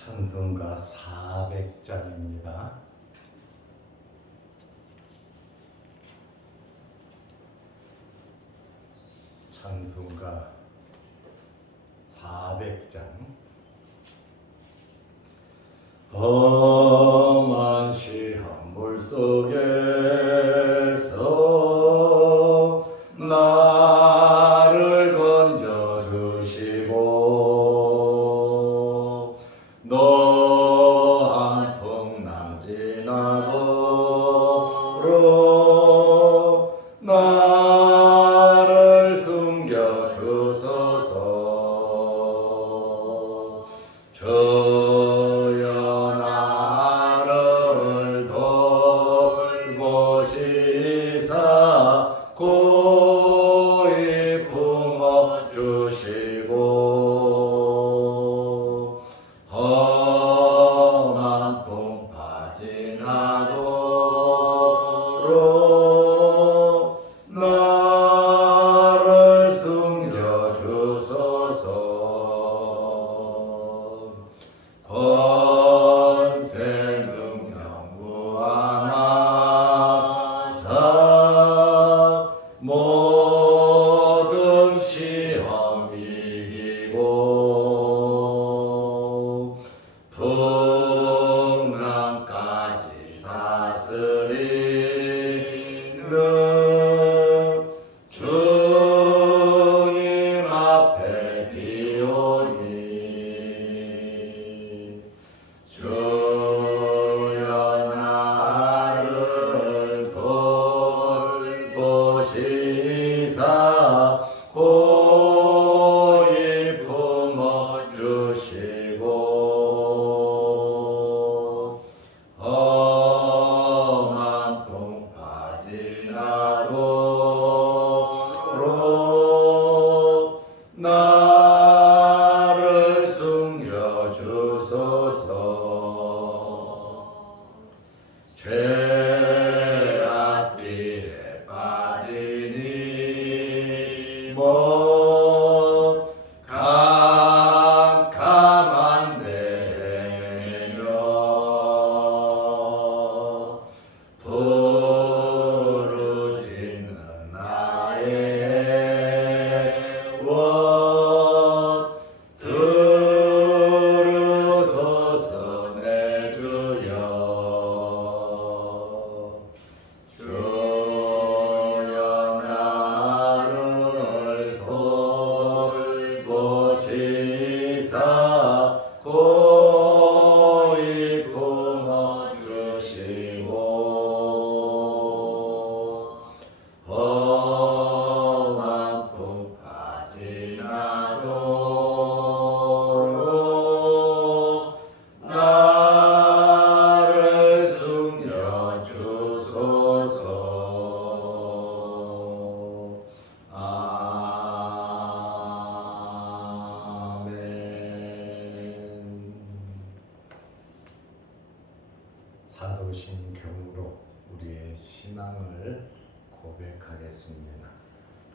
찬송가 400장입니다. 찬송가 400장. 험한 시험 물속에서 나를 건져주시고 노한 풍랑 지나도록 나를 숨겨주소서. 주여 나를 돌보시사 고이 품어주시고 험한 풍파 지나도록 나를 숨겨주소서. 권세 능력 무한하사 모든 시험 이기고 풍랑까지 다스리는 주님 앞에 비오니 주여 나를 돌보시사 고이 품어주시고 험한 풍파 지나도록 나를 숨겨주소서. 죄악길에 빠지니 뭐 캄캄한 데 헤매며 부르짖는 나의 원 들으소서 내 주여. 주여 나를 돌보시사 고이 품어주시고 험한 풍파 지나도록 나를 숨겨주소서. 아멘. 사도신 경으로 우리의 신앙을 고백하겠습니다.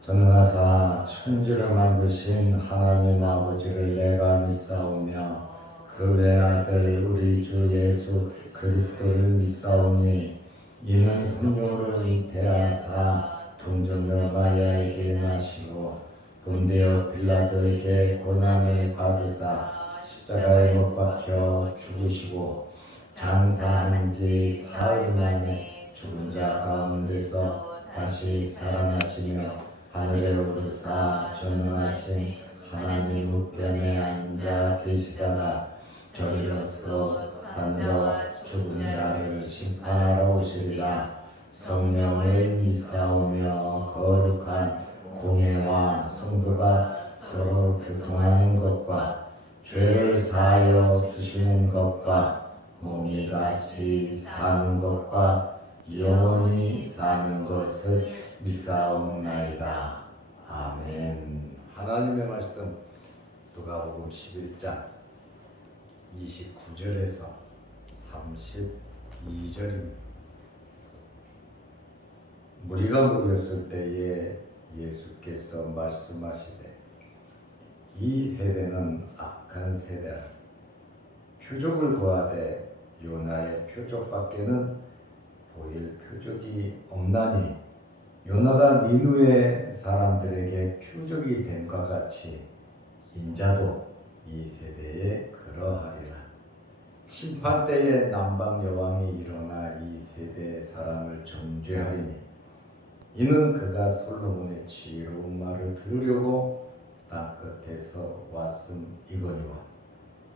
전능하사 천지를 만드신 하나님 아버지를 내가 믿사오며 그 외아들 우리 주 예수 그리스도를 믿사오니 이는 성령으로 잉태하사 동정녀 마리아에게 나시고 본디오 빌라도에게 고난을 받으사 십자가에 못 박혀 죽으시고 장사한 지 사흘 만에 죽은 자 가운데서 다시 살아나시며 하늘에 오르사 전능하신 하나님 우편에 앉아 계시다가 저리로서 산자와 죽은 자를 심판하러 오시리라. 성령을 믿사오며 거룩한 공회와 성도가 서로 교통하는 것과 죄를 사하여 주시는 것과 몸이 다시 사는 것과 영원히 사는 것을 믿사옵나이다. 아멘. 하나님의 말씀 누가복음 11장 29절에서 32절입니다. 무리가 모였을 때에 예수께서 말씀하시되 이 세대는 악한 세대라. 표적을 구하되 요나의 표적밖에는 보일 표적이 없나니 요나가 니누의 사람들에게 표적이 됨과 같이 인자도 이 세대에 그러하리라. 심판 때에 남방 여왕이 일어나 이 세대의 사람을 정죄하리니 이는 그가 솔로몬의 지혜로운 말을 들으려고 땅 끝에서 왔음이거니와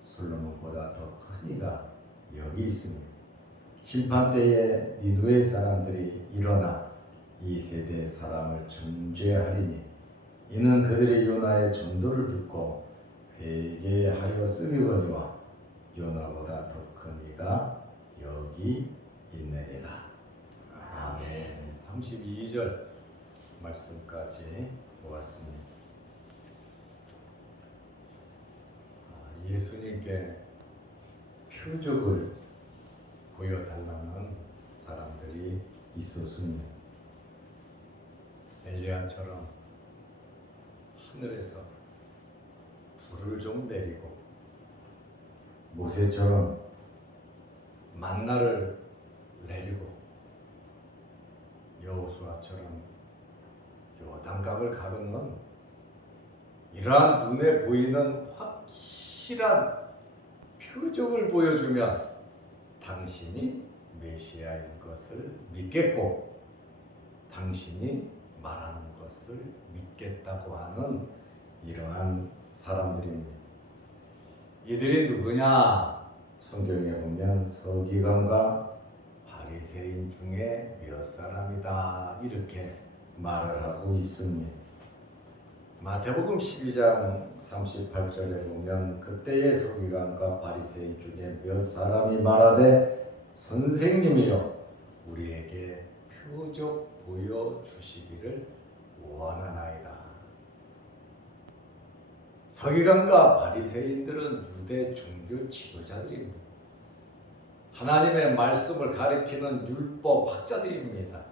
솔로몬보다 더 큰 이가 여기 있으니 심판 때에 니누의 사람들이 일어나 이 세대의 사람을 정죄하리니 이는 그들이 요나의 전도를 듣고 회개하였음이거니와 요나보다 더 큰 이가 여기 있느니라. 아멘. 32절 말씀까지 보았습니다. 예수님께 표적을 보여달라는 사람들이 있었습니다. 엘리야처럼 하늘에서 불을 좀 내리고 모세처럼 만나를 내리고 여호수아처럼 요단강을 가르는 이러한 눈에 보이는 확실한 표적을 보여주면 당신이 메시아인 것을 믿겠고 당신이 말하는 것을 믿겠다고 하는 이러한 사람들입니다. 이들이 누구냐? 성경에 보면 서기관과 바리새인 중에 몇 사람이다 이렇게 말을 하고 있습니다. 마태복음 12장 38절에 보면 그때의 서기관과 바리새인 중에 몇 사람이 말하되 선생님이여 우리에게 표적 보여주시기를 원하나이다. 서기관과 바리새인들은 유대 종교 지도자들입니다. 하나님의 말씀을 가리키는 율법 학자들입니다.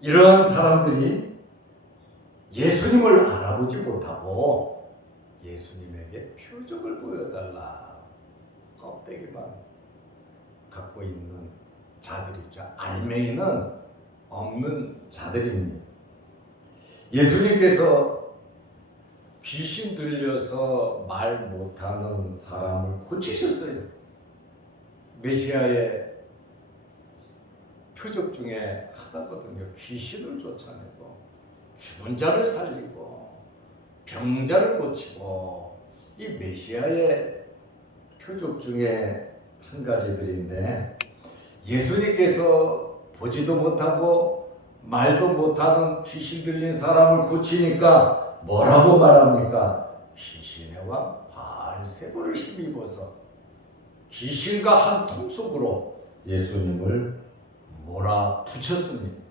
이런 사람들이 예수님을 알아보지 못하고 예수님에게 표적을 보여달라 껍데기만 갖고 있는 자들이죠. 알맹이는 없는 자들입니다. 예수님께서 귀신 들려서 말 못하는 사람을 고치셨어요. 메시아의 표적 중에 하나거든요. 귀신을 쫓아내고 죽은 자를 살리고 병자를 고치고 이 메시아의 표적 중에 한 가지들인데 예수님께서 보지도 못하고 말도 못하는 귀신 들린 사람을 고치니까 뭐라고 말합니까? 귀신의 왕 바알세불을 힘입어서 귀신과 한 통속으로 예수님을 몰아붙였습니다.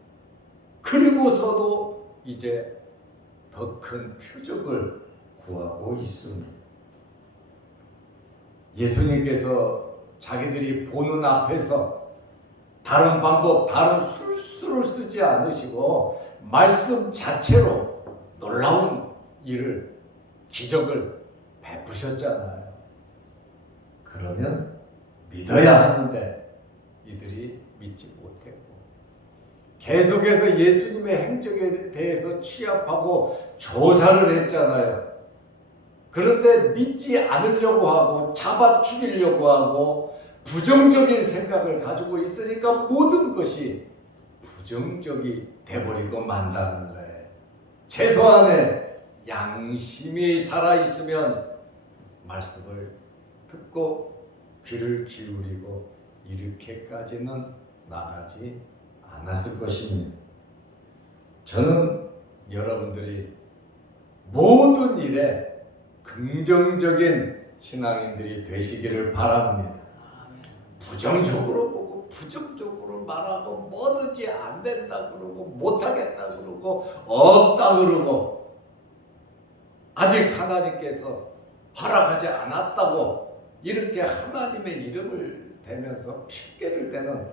그리고서도 이제 더 큰 표적을 구하고 있습니다. 예수님께서 자기들이 보는 앞에서 다른 방법, 다른 술수를 쓰지 않으시고 말씀 자체로 놀라운 일을, 기적을 베푸셨잖아요. 그러면 믿어야 하는데 이들이 믿지 못했고 계속해서 예수님의 행적에 대해서 취합하고 조사를 했잖아요. 그런데 믿지 않으려고 하고 잡아 죽이려고 하고 부정적인 생각을 가지고 있으니까 모든 것이 부정적이 돼버리고 만다는 거예요. 최소한의 양심이 살아있으면 말씀을 듣고 귀를 기울이고 이렇게까지는 나가지 않았을 것입니다. 저는 여러분들이 모든 일에 긍정적인 신앙인들이 되시기를 바랍니다. 부정적으로 보고 부정적으로 말하고 뭐든지 안 된다 그러고 못하겠다 그러고 없다 그러고 아직 하나님께서 허락하지 않았다고 이렇게 하나님의 이름을 대면서 핑계를 대는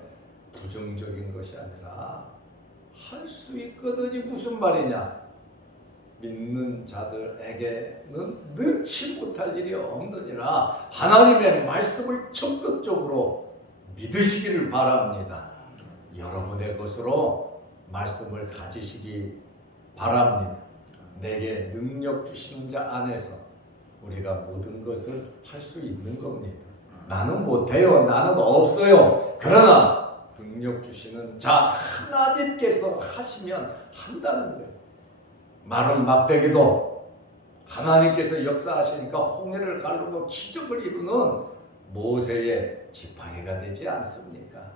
부정적인 것이 아니라 할 수 있거든이 무슨 말이냐? 믿는 자들에게는 넣지 못할 일이 없느니라. 하나님의 말씀을 적극적으로 믿으시기를 바랍니다. 여러분의 것으로 말씀을 가지시기 바랍니다. 내게 능력 주시는 자 안에서 우리가 모든 것을 할 수 있는 겁니다. 나는 못해요. 나는 없어요. 그러나 능력 주시는 자 하나님께서 하시면 한다는 거예요. 마른 막대기도 하나님께서 역사하시니까 홍해를 가르고 기적을 이루는 모세의 지팡이가 되지 않습니까?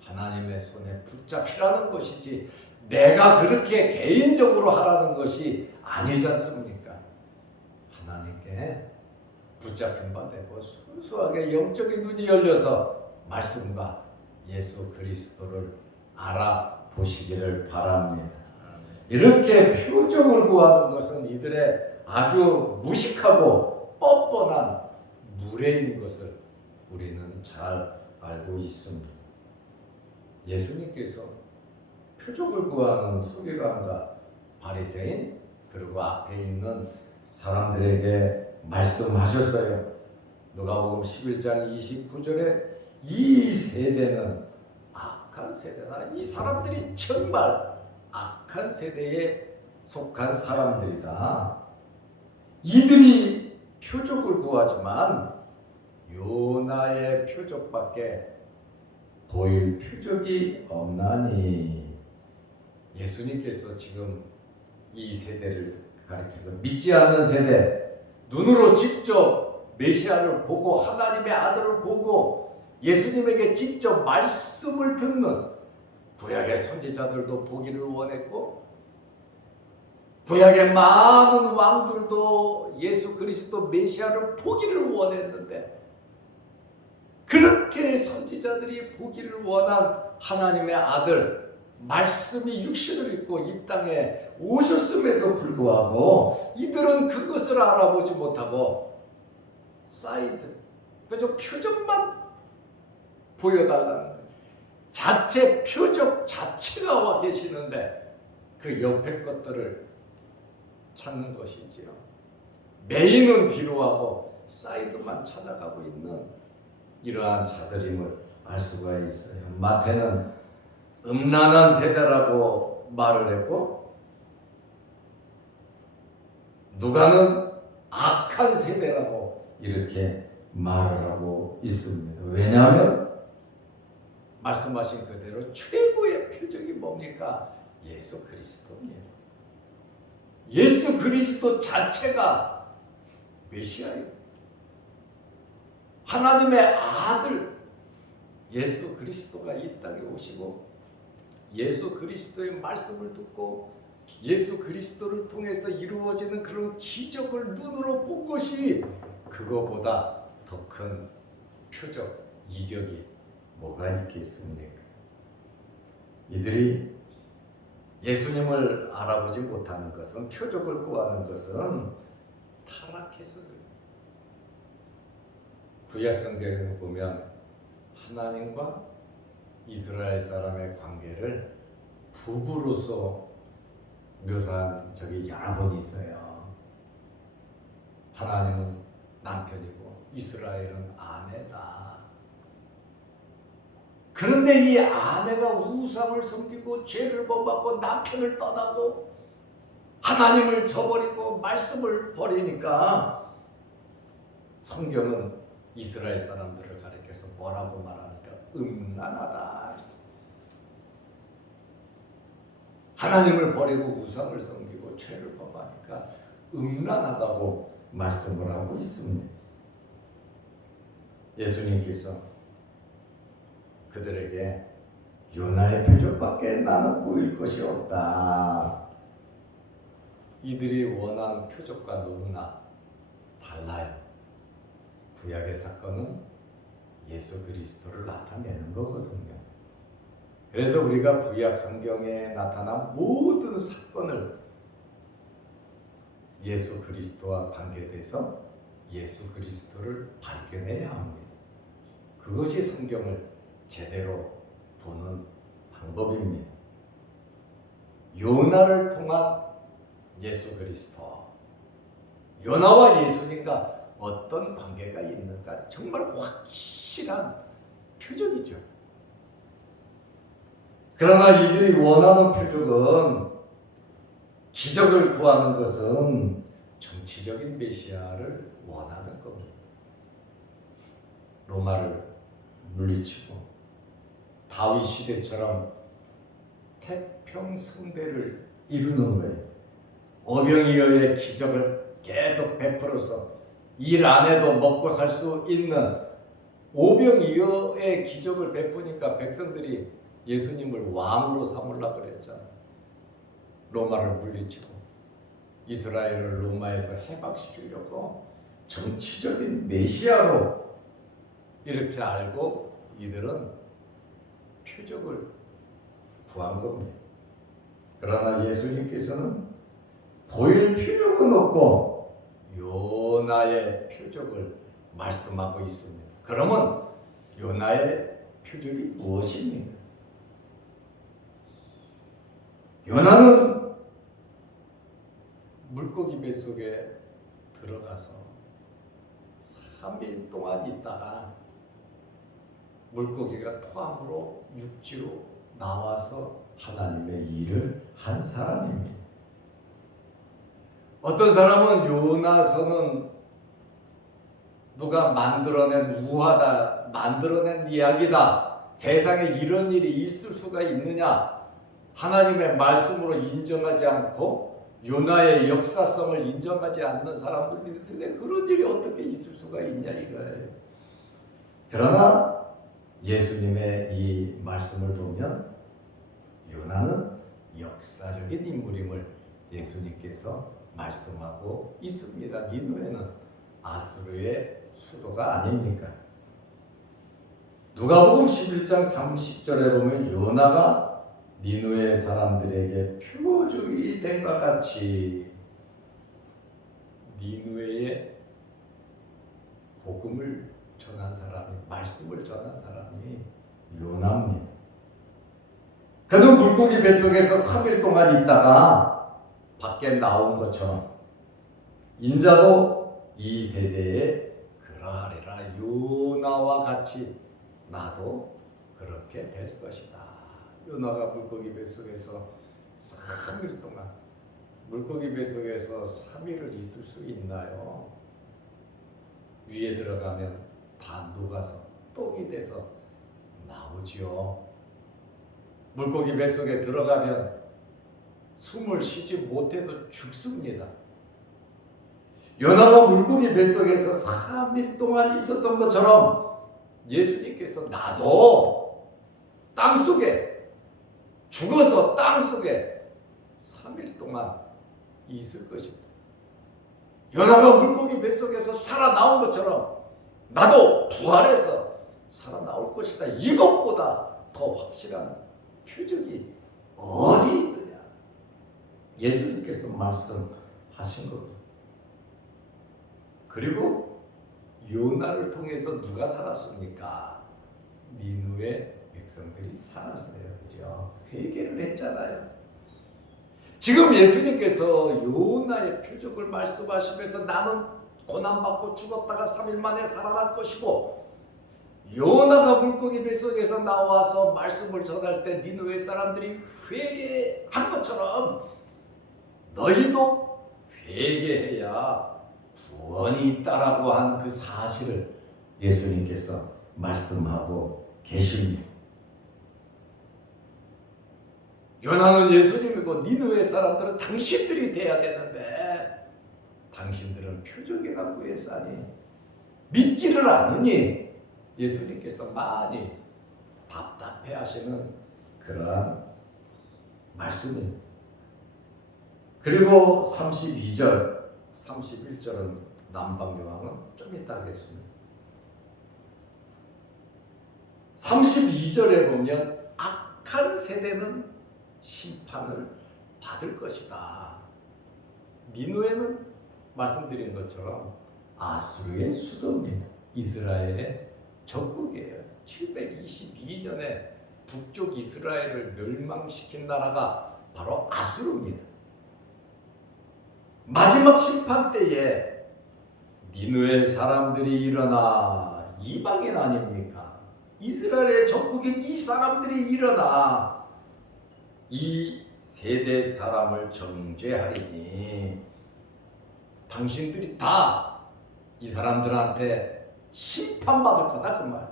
하나님의 손에 붙잡히라는 것이지 내가 그렇게 개인적으로 하라는 것이 아니지 않습니까? 하나님께 붙잡힌 바 되고 순수하게 영적인 눈이 열려서 말씀과 예수 그리스도를 알아보시기를 바랍니다. 이렇게 표적을 구하는 것은 이들의 아주 무식하고 뻔뻔한 무례인 것을 우리는 잘 알고 있습니다. 예수님께서 표적을 구하는 서기관과 바리새인 그리고 앞에 있는 사람들에게 말씀하셨어요. 누가복음 11장 29절에 이 세대는 악한 세대다. 이 사람들이 정말 악한 세대에 속한 사람들이다. 이들이 표적을 구하지만 요나의 표적밖에 보일 표적이 없나니. 예수님께서 지금 이 세대를 가리켜서 믿지 않는 세대, 눈으로 직접 메시아를 보고 하나님의 아들을 보고 예수님에게 직접 말씀을 듣는 구약의 선지자들도 보기를 원했고 구약의 많은 왕들도 예수 그리스도 메시아를 보기를 원했는데 그렇게 선지자들이 보기를 원한 하나님의 아들 말씀이 육신을 입고 이 땅에 오셨음에도 불구하고 이들은 그것을 알아보지 못하고 사이드 그저 표적만 보여달라는 거예요. 자체 표적 자체가 와 계시는데 그 옆에 것들을 찾는 것이지요. 메인은 뒤로 하고 사이드만 찾아가고 있는 이러한 자들임을 알 수가 있어요. 마태는 음란한 세대라고 말을 했고 누가는 악한 세대라고 이렇게 말을 하고 있습니다. 왜냐하면 말씀하신 그대로 최고의 표적이 뭡니까? 예수 그리스도입니다. 예수 그리스도 자체가 메시아예요. 하나님의 아들 예수 그리스도가 이 땅에 오시고 예수 그리스도의 말씀을 듣고 예수 그리스도를 통해서 이루어지는 그런 기적을 눈으로 본 것이 그거보다 더 큰 표적, 이적이 뭐가 있겠습니까? 이들이 예수님을 알아보지 못하는 것은 표적을 구하는 것은 타락해서 그래요. 구약 성경에 보면 하나님과 이스라엘 사람의 관계를 부부로서 묘사한 적이 여러 번 있어요. 하나님은 남편이고 이스라엘은 아내다. 그런데 이 아내가 우상을 섬기고 죄를 범하고 남편을 떠나고 하나님을 저버리고 말씀을 버리니까 성경은 이스라엘 사람들을 가리켜서 뭐라고 말합니까? 음란하다. 하나님을 버리고 우상을 섬기고 죄를 범하니까 음란하다고 말씀을 하고 있습니다. 예수님께서 그들에게 요나의 표적밖에 나는 보일 것이 없다. 이들이 원하는 표적과 너무나 달라요. 구약의 사건은 예수 그리스도를 나타내는 거거든요. 그래서 우리가 구약 성경에 나타난 모든 사건을 예수 그리스도와 관계돼서 예수 그리스도를 발견해야 합니다. 그것이 성경을 제대로 보는 방법입니다. 요나를 통한 예수 그리스도, 요나와 예수님과 어떤 관계가 있는가 정말 확실한 표적이죠. 그러나 이들이 원하는 표적은, 기적을 구하는 것은 정치적인 메시아를 원하는 겁니다. 로마를 물리치고 다윗 시대처럼 태평성대를 이루는 거예요. 오병이어의 기적을 계속 베풀어서 일 안 해도 먹고 살 수 있는 오병이어의 기적을 베푸니까 백성들이 예수님을 왕으로 삼으려고 그랬잖아요. 로마를 물리치고 이스라엘을 로마에서 해방시키려고 정치적인 메시아로 이렇게 알고 이들은 표적을 구한 겁니다. 그러나 예수님께서는 보일 필요가 없고 요나의 표적을 말씀하고 있습니다. 그러면 요나의 표적이 무엇입니까? 요나는 물고기 뱃속에 들어가서 3일 동안 있다가 물고기가 토함으로 육지로 나와서 하나님의 일을 한 사람입니다. 어떤 사람은 요나서는 누가 만들어낸 우화다, 만들어낸 이야기다, 세상에 이런 일이 있을 수가 있느냐, 하나님의 말씀으로 인정하지 않고 요나의 역사성을 인정하지 않는 사람들이 있는데 그런 일이 어떻게 있을 수가 있냐 이거예요. 그러나 예수님의 이 말씀을 보면 요나는 역사적인 인물임을 예수님께서 말씀하고 있습니다. 니느웨는 아수르의 수도가 아닙니까? 누가복음 11장 30절에 보면 요나가 니느웨 사람들에게 표적이 된 것 같이 니느웨에 복음을 전한 사람이, 말씀을 전한 사람이 요나입니다. 그는 물고기 뱃속에서 3일 동안 있다가 밖에 나온 것처럼 인자도 이 세대에 그러하리라. 요나와 같이 나도 그렇게 될 것이다. 요나가 물고기 뱃속에서 3일 동안, 물고기 뱃속에서 3일을 있을 수 있나요? 위에 들어가면 다 녹아서 똥이 돼서 나오지요. 물고기 뱃속에 들어가면 숨을 쉬지 못해서 죽습니다. 요나가 물고기 뱃속에서 3일 동안 있었던 것처럼 예수님께서 나도 땅속에 죽어서 땅속에 3일 동안 있을 것이다. 요나가 물고기 뱃속에서 살아나온 것처럼 나도 부활해서 살아나올 것이다. 이것보다 더 확실한 표적이 어디 있느냐. 예수님께서 말씀하신 겁니다. 그리고 요나를 통해서 누가 살았습니까? 니느웨 백성들이 살았어요. 그죠? 회개를 했잖아요. 지금 예수님께서 요나의 표적을 말씀하시면서 나는 고난받고 죽었다가 3일 만에 살아날 것이고, 요나가 물고기 뱃속에서 나와서 말씀을 전할 때 니느웨 사람들이 회개한 것처럼 너희도 회개해야 구원이 있다라고 하는 그 사실을 예수님께서 말씀하고 계십니다. 요나는 예수님이고 니느웨 사람들은 당신들이 돼야 되는데 당신들은 표적이나 구했사니 믿지를 않으니 예수님께서 많이 답답해 하시는 그러한 말씀입니다. 그리고 32절, 31절은 남방요한은 좀 이따 하겠습니다. 32절에 보면 악한 세대는 심판을 받을 것이다. 니느웨는 말씀드린 것처럼 아수르의 수도입니다. 이스라엘의 적국이에요. 722년에 북쪽 이스라엘을 멸망시킨 나라가 바로 아수르입니다. 마지막 심판 때에 니느웨 사람들이 일어나, 이방인 아닙니까? 이스라엘의 전국인 이 사람들이 일어나 이 세대 사람을 정죄하리니 당신들이 다 이 사람들한테 심판받을 거다, 그 말.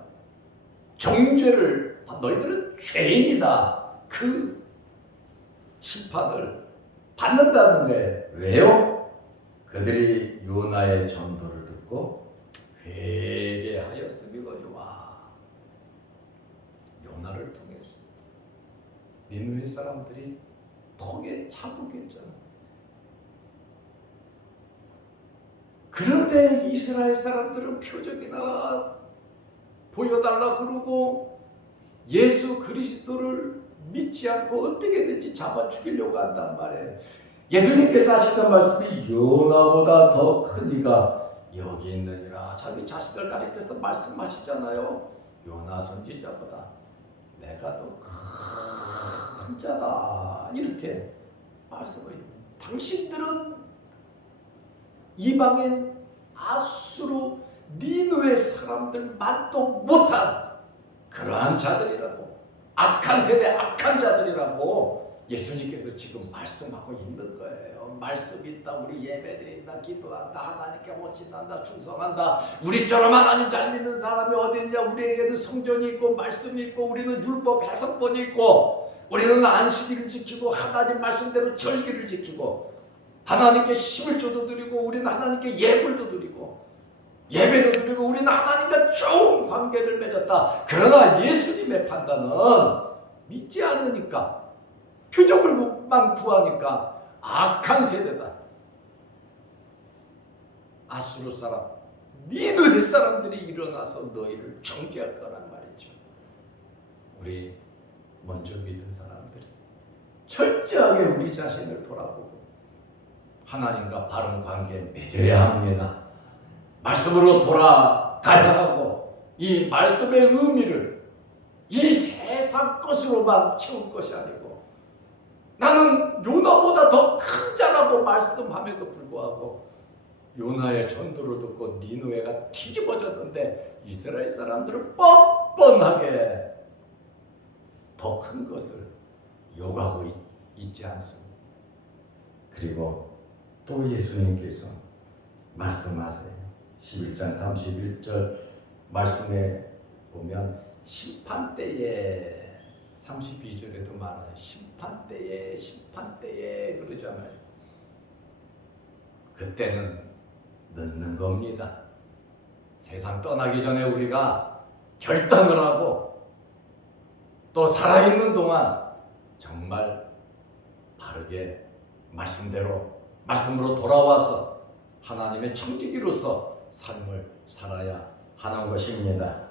정죄를, 너희들은 죄인이다, 그 심판을 받는다는 거예요. 왜요? 그들이 요나의 전도를 듣고 회개하였음이거니와. 요나를 통해서 니느웨 사람들이 턱에 차보겠잖아. 그런데 이스라엘 사람들은 표적이나 보여달라 그러고 예수 그리스도를 믿지 않고 어떻게든지 잡아 죽이려고 한단 말이에요. 예수님께서 하시던 말씀이 요나보다 더 큰 이가 여기 있느니라. 자기 자신을 가리켜서 말씀하시잖아요. 요나 선지자보다 내가 더 큰 자다, 이렇게 말씀을 해요. 당신들은 이방인 아수르 니느웨 사람들 맛도 못한 그러한 자들이라고, 악한 세대, 악한 자들이라고 예수님께서 지금 말씀하고 있는 거예요. 말씀 있다, 우리 예배드린다, 기도한다, 하나님께 헌신한다, 충성한다, 우리처럼 하나님 잘 믿는 사람이 어디 있냐. 우리에게도 성전이 있고 말씀이 있고 우리는 율법 해석본이 있고 우리는 안식일을 지키고 하나님 말씀대로 절기를 지키고 하나님께 11조도 드리고 우리는 하나님께 예물도 드리고 예배도 드리고 우리는 하나님과 좋은 관계를 맺었다. 그러나 예수님의 판단은 믿지 않으니까, 표적을만 구하니까 악한 세대다. 아수르 사람, 니느웨 사람들이 일어나서 너희를 정죄할 거란 말이죠. 우리 먼저 믿은 사람들이 철저하게 우리 자신을 돌아보고 하나님과 바른 관계 맺어야 합니다. 말씀으로 돌아가야 하고 이 말씀의 의미를 이 세상 것으로만 채울 것이 아니고, 나는 요나보다 더 큰 자라고 말씀함에도 불구하고 요나의 전도를 듣고 니느웨가 뒤집어졌는데 이스라엘 사람들은 뻔뻔하게 더 큰 것을 요구하고 있지 않습니다. 그리고 또 예수님께서 말씀하세요. 11장 31절 말씀에 보면 심판때에, 32절에도 말하죠. 심판때에 그러잖아요. 그때는 늦는 겁니다. 세상 떠나기 전에 우리가 결단을 하고 또 살아있는 동안 정말 바르게 말씀으로 돌아와서 하나님의 청지기로서 삶을 살아야 하는 것입니다.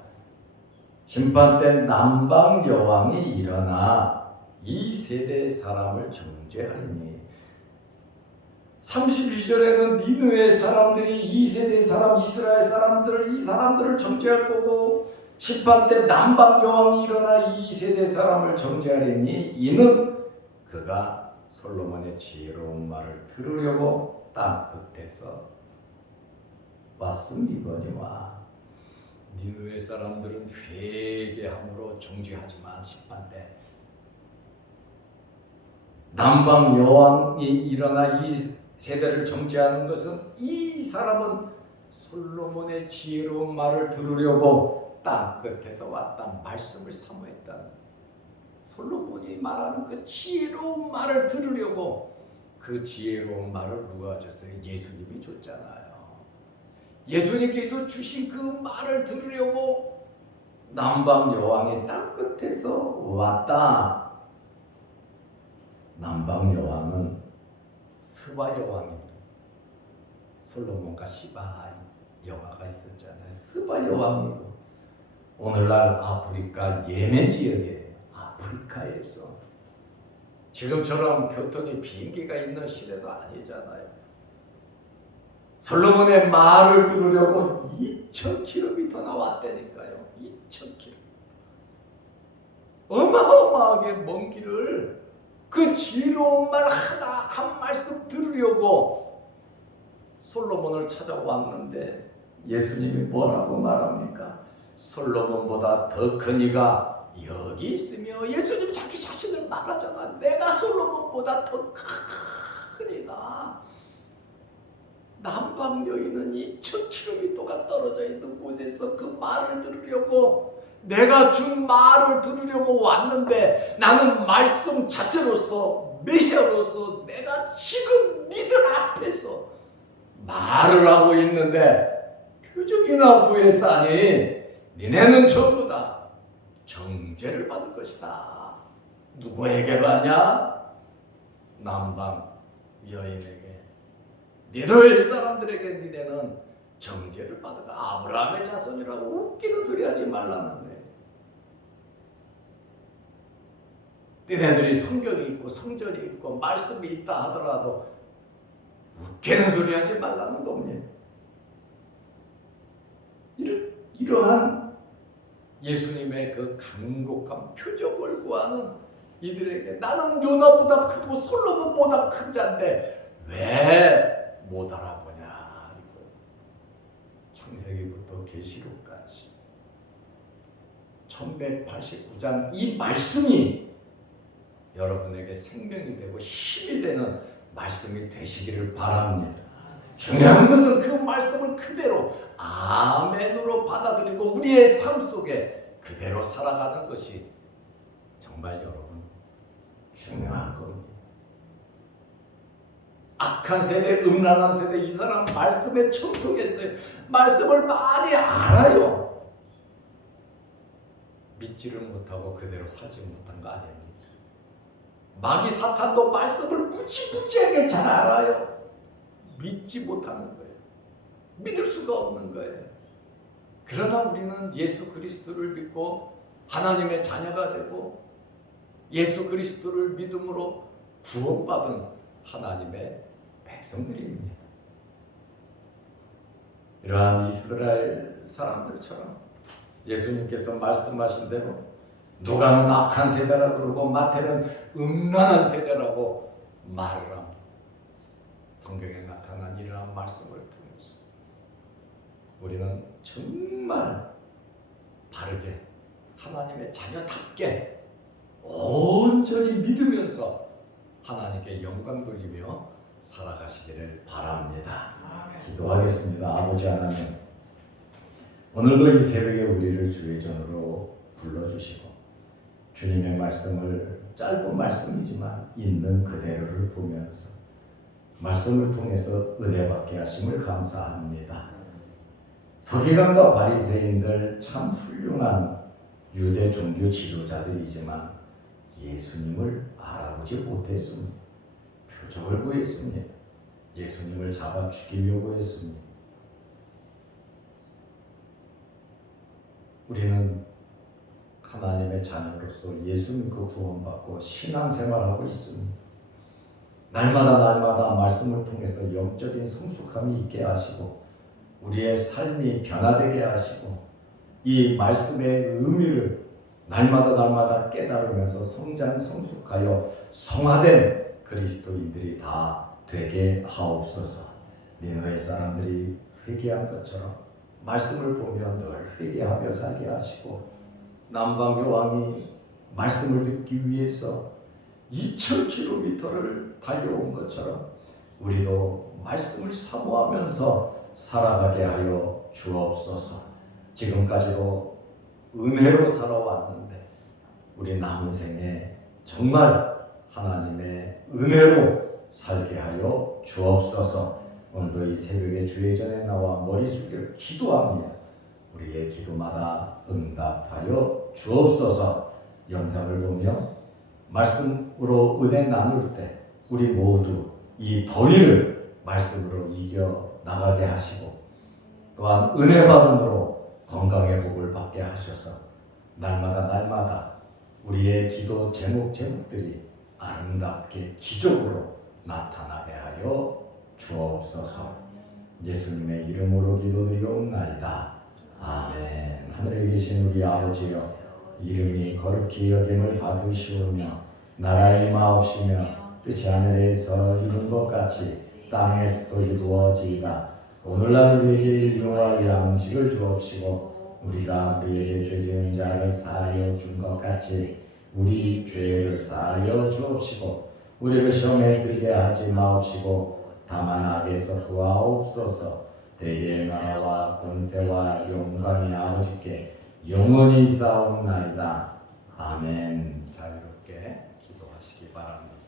심판 때 남방 여왕이 일어나 이 세대 사람을 정죄하리니, 32절에는 니느웨 사람들이 이 세대 사람, 이스라엘 사람들을, 이 사람들을 정죄할 거고, 심판 때 남방 여왕이 일어나 이 세대 사람을 정죄하리니 이는 그가 솔로몬의 지혜로운 말을 들으려고 땅 끝에서 왔음이거니와. 니느웨 사람들은 회개함으로 정죄하지만 심판 때 남방 여왕이 일어나 이 세대를 정죄하는 것은, 이 사람은 솔로몬의 지혜로운 말을 들으려고 땅 끝에서 왔다 말씀을 사모했다. 솔로몬이 말하는 그 지혜로운 말을 들으려고, 그 지혜로운 말을 누가 줬어요? 예수님이 줬잖아요. 예수님께서 주신 그 말을 들으려고 남방 여왕이 땅 끝에서 왔다. 남방 여왕은 스바 여왕입니다. 솔로몬과 시바 여왕가 있었잖아요. 스바 여왕이고, 오늘날 아프리카 예멘 지역에, 아프리카에서 지금처럼 교통이 비행기가 있는 시대도 아니잖아요. 솔로몬의 말을 들으려고 2000km나 왔다니까요. 2000km. 어마어마하게 먼 길을 그 지혜로운 말 하나 한 말씀 들으려고 솔로몬을 찾아왔는데 예수님이 뭐라고 말합니까? 솔로몬보다 더 큰 이가 여기 있으며, 예수님 자기 자신을 말하잖아. 내가 솔로몬보다 더 큰 이다. 남방 여인은 2000km가 떨어져 있는 곳에서 그 말을 들으려고, 내가 준 말을 들으려고 왔는데, 나는 말씀 자체로서 메시아로서 내가 지금 니들 앞에서 말을 하고 있는데 표적이나 구했사니 니네는 전부 다 정죄를 받을 것이다. 누구에게 받냐? 남방 여인에게. 니네 사람들에게 니네는 정죄를 받아가. 아브라함의 자손이라고 웃기는 소리 하지 말라는 거예요. 니네들이 성경이 있고 성전이 있고 말씀이 있다 하더라도 웃기는 소리 하지 말라는 겁니다. 이러한 예수님의 그 간곡한 표적을 구하는 이들에게 나는 요나보다 크고 솔로몬보다 큰 자인데 왜 못 알아보냐. 창세기부터 계시록까지 1189장 이 말씀이 여러분에게 생명이 되고 힘이 되는 말씀이 되시기를 바랍니다. 중요한 것은 그 말씀을 그대로 아멘으로 받아들이고 우리의 삶 속에 그대로 살아가는 것이 정말 여러분 중요한 겁니다. 악한 세대, 음란한 세대, 이 사람 말씀에 청통했어요. 말씀을 많이 알아요. 믿지를 못하고 그대로 살지 못한 거 아닙니까? 마귀 사탄도 말씀을 무지무지하게 잘 알아요. 믿지 못하는 거예요. 믿을 수가 없는 거예요. 그러나 우리는 예수 그리스도를 믿고 하나님의 자녀가 되고 예수 그리스도를 믿음으로 구원받은 하나님의 백성들입니다. 이러한 이스라엘 사람들처럼 예수님께서 말씀하신 대로 누가는 악한 세대라고 그러고 마태는 음란한 세대라고 말을 합니다. 성경에 나타난 이러한 말씀을 통해서 우리는 정말 바르게 하나님의 자녀답게 온전히 믿으면서 하나님께 영광 돌리며 살아가시기를 바랍니다. 기도하겠습니다. 아버지 하나님, 오늘도 이 새벽에 우리를 주의 전으로 불러주시고 주님의 말씀을 짧은 말씀이지만 있는 그대로를 보면서 말씀을 통해서 은혜받게 하심을 감사합니다. 서기관과 바리새인들 참 훌륭한 유대 종교 지도자들이지만 예수님을 알아보지 못했습니다. 표적을 구했습니다. 예수님을 잡아 죽이려고 했습니다. 우리는 하나님의 자녀로서 예수 믿고 구원받고 신앙생활하고 있습니다. 날마다 말씀을 통해서 영적인 성숙함이 있게 하시고 우리의 삶이 변화되게 하시고 이 말씀의 의미를 날마다 깨달으면서 성장 성숙하여 성화된 그리스도인들이 다 되게 하옵소서. 니느웨 사람들이 회개한 것처럼 말씀을 보며 늘 회개하며 살게 하시고 남방 여왕이 말씀을 듣기 위해서 2000km를 달려온 것처럼 우리도 말씀을 사모하면서 살아가게 하여 주옵소서. 지금까지도 은혜로 살아왔는데 우리 남은 생에 정말 하나님의 은혜로 살게 하여 주옵소서. 오늘도 이 새벽에 주의 전에 나와 머리 숙여 기도합니다. 우리의 기도마다 응답하여 주옵소서. 영상을 보며 말씀으로 은혜 나눌 때 우리 모두 이 더위를 말씀으로 이겨 나가게 하시고 또한 은혜 받음으로 건강의 복을 받게 하셔서 날마다 우리의 기도 제목들이 아름답게 기적으로 나타나게 하여 주옵소서. 예수님의 이름으로 기도드리옵나이다. 아멘. 하늘에 계신 우리 아버지여, 이름이 거룩히 여김을 받으시오며 나라의 마옵시며 뜻이 하늘에서 이룬 것 같이 땅에서도 이루어지이다. 오늘날 우리에게 일용할 양식을 주옵시고 우리가 우리에게 죄 지은 자를 사하여 준 것 같이 우리 죄를 사하여 주옵시고 우리를 시험에 들게 하지 마옵시고 다만 악에서 구하옵소서. 대개의 나라와 권세와 영광이 아버지께 영원히 싸움나이다. 아멘. 자유롭게 기도하시기 바랍니다.